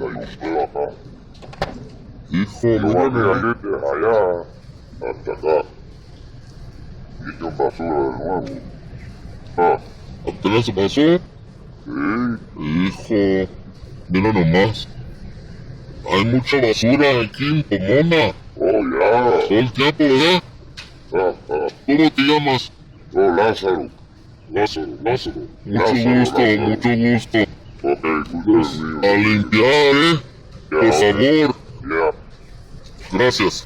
hay un feo acá. Hijo, Yo voy a mírame. desde allá hasta acá. Y esto es basura de nuevo. Ah, ¿Apenas se pasó? sí. Hijo, mira nomás. Hay mucha basura aquí en Pomona. Oh, ya. Todo el tiempo, ¿verdad? ¿Cómo te llamas? Oh, Lázaro. Mucho gusto. Ok, Pues, mío. a limpiar, por favor. Ya. Gracias.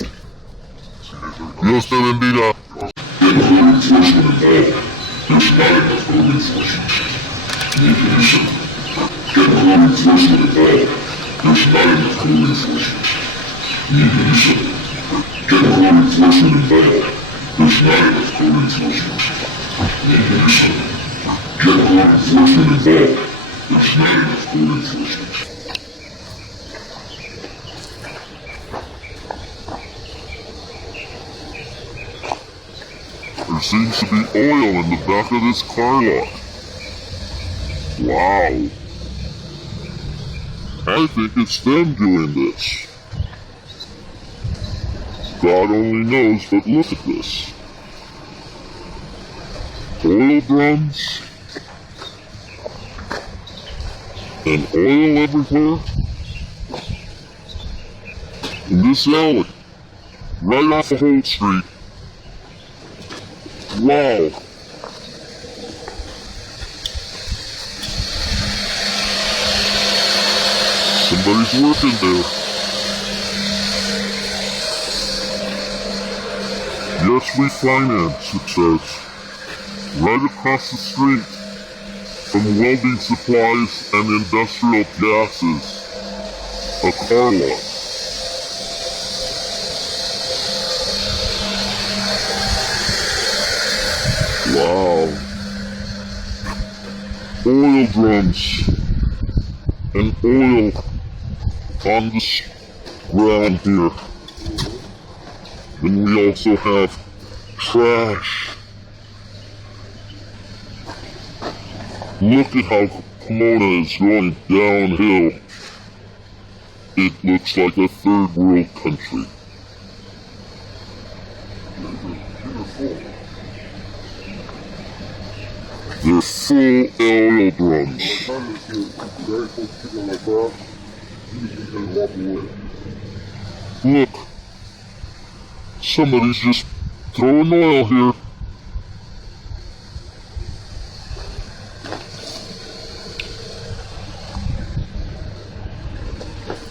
Dios te bendiga. There seems to be oil in the back of this car lot. Wow. I think it's them doing this. God only knows, but look at this. Oil drums. And oil everywhere. In this alley. Right off of Holt Street. Wow. Somebody's working there. Yes, we finance, it says. Right across the street from welding supplies and industrial gases. A car lot. Wow. Oil drums and oil on the ground here. Then we also have trash. Look at how Pomona is going downhill. It looks like a third world country. They're full oil drums. Look, somebody's just throwing oil here.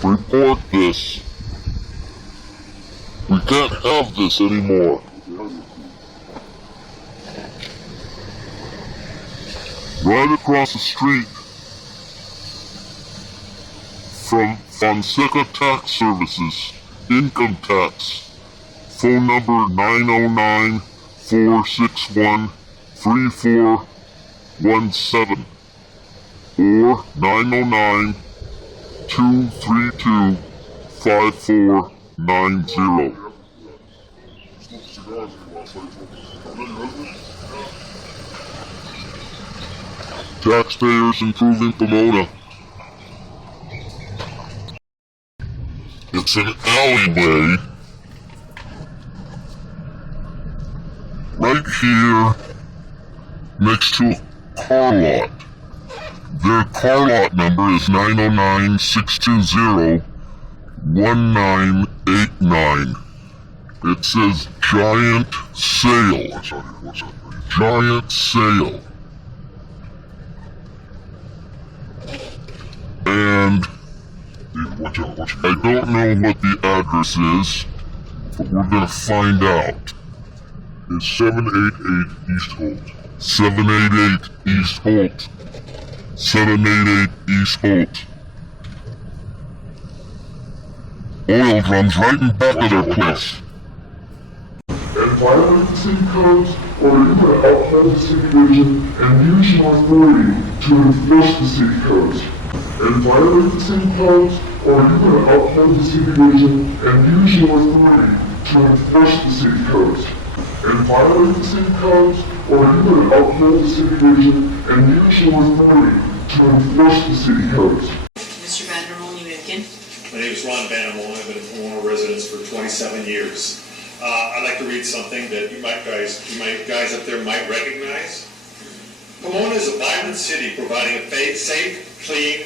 Report this. We can't have this anymore. Right across the street from Fonseca Tax Services, income tax, phone number 909-461-3417 or 909-232-5490. Taxpayers improving Pomona. It's an alleyway right here next to a car lot. Their car lot number is 909-620-1989. It says Giant Sale. Giant Sale. And I don't know what the address is, but we're gonna find out. It's 788 East Holt. 788 East Holt. 788 East Holt. Oil drums right in back of their place. And violate the city codes, or you will uphold the city vision and use your authority to enforce the city codes. And violate the city codes, or you will uphold the city vision and use your authority to enforce the city codes. And violate the city codes, or you will uphold the city vision and use your authority to enforce the city codes. Mr. Van Vandermolen, you begin. My name is Ron Vandermolen. I've been a Pomona resident for 27 years. I'd like to read something that you guys up there might recognize. Pomona is a vibrant city providing a safe, clean,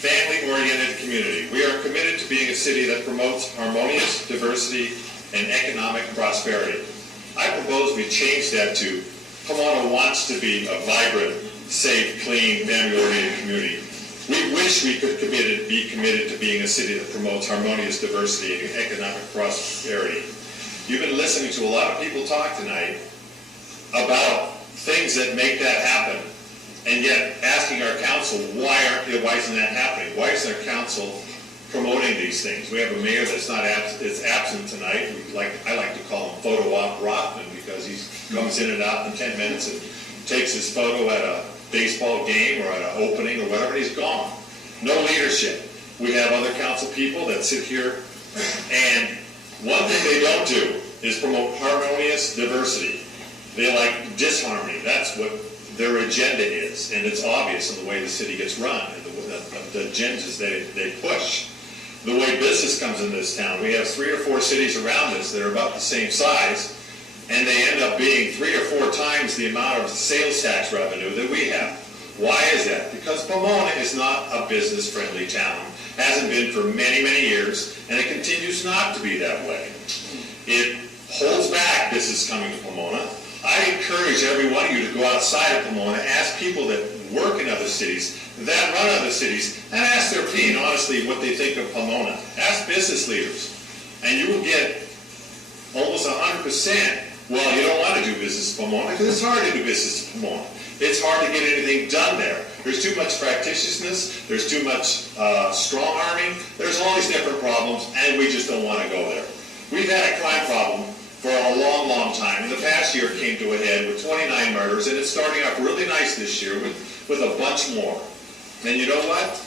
family-oriented community. We are committed to being a city that promotes harmonious diversity and economic prosperity. I propose we change that to Pomona wants to be a vibrant, safe, clean, family-oriented community. We wish we could be committed to being a city that promotes harmonious diversity and economic prosperity. You've been listening to a lot of people talk tonight about things that make that happen, and yet asking our council, why isn't that happening? Why isn't our council promoting these things? We have a mayor that's absent tonight. I like to call him Photo Op Rothman, because he comes in and out in 10 minutes and takes his photo at a baseball game or at an opening or whatever, he's gone. No leadership. We have other council people that sit here, and one thing they don't do is promote harmonious diversity. They like disharmony. That's what their agenda is, and it's obvious in the way the city gets run and the agendas they push. The way business comes in this town, we have 3 or 4 cities around us that are about the same size, and they end up being 3 or 4 times the amount of sales tax revenue that we have. Why is that? Because Pomona is not a business-friendly town. Hasn't been for many, many years, and it continues not to be that way. It holds back business coming to Pomona. I encourage every one of you to go outside of Pomona, ask people that work in other cities, that run other cities, and ask their opinion, honestly, what they think of Pomona. Ask business leaders, and you will get almost 100%. Well, you don't want to do business in Pomona because it's hard to do business in Pomona. It's hard to get anything done there. There's too much fractiousness. There's too much strong-arming. There's all these different problems, and we just don't want to go there. We've had a crime problem for a long, long time. In the past year, it came to a head with 29 murders, and it's starting off really nice this year with a bunch more. And you know what?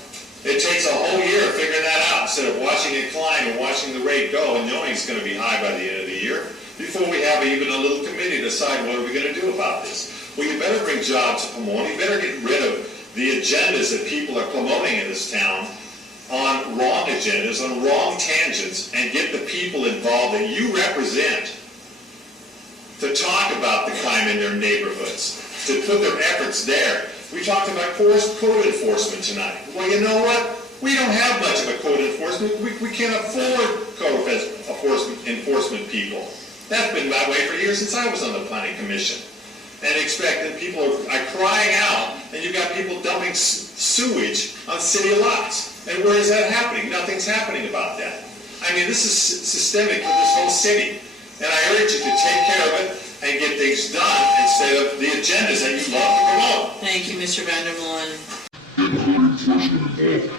It takes a whole year figuring that out instead of watching it climb and watching the rate go and knowing it's going to be high by the end of the year before we have even a little committee to decide what are we going to do about this. Well, you better bring jobs to Pomona. You better get rid of the agendas that people are promoting in this town on wrong agendas, on wrong tangents, and get the people involved that you represent to talk about the crime in their neighborhoods, to put their efforts there. We talked about code enforcement tonight. Well, you know what? We don't have much of a code enforcement. We can't afford code enforcement people. That's been that way for years since I was on the planning commission. And expect that people are crying out, and you've got people dumping sewage on city lots. And where is that happening? Nothing's happening about that. I mean, this is systemic for this whole city. And I urge you to take care of it and get things done instead of the agendas that you love to promote. Thank you, Mr. Vandermolen. Get code enforcement involved.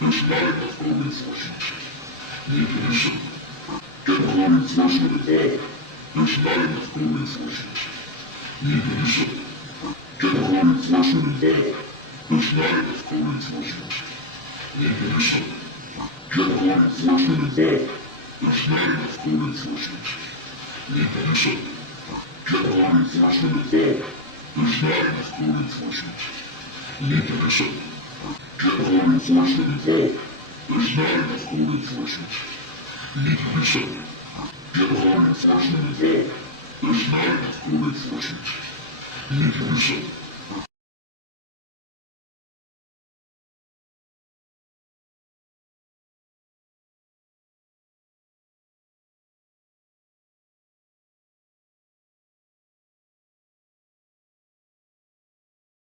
There's not enough code enforcement. Need to listen. Get code enforcement involved. There's not enough code enforcement. Need to listen. Get code enforcement involved. There's not enough code enforcement. Need to listen. Get code enforcement involved. There's not enough code enforcement. Need to listen. Get code enforcement involved. There's not enough code enforcement. Need to listen. Get code enforcement involved. There's not enough code enforcement. Need to listen. Get code enforcement involved. There's not enough code enforcement. Need to listen.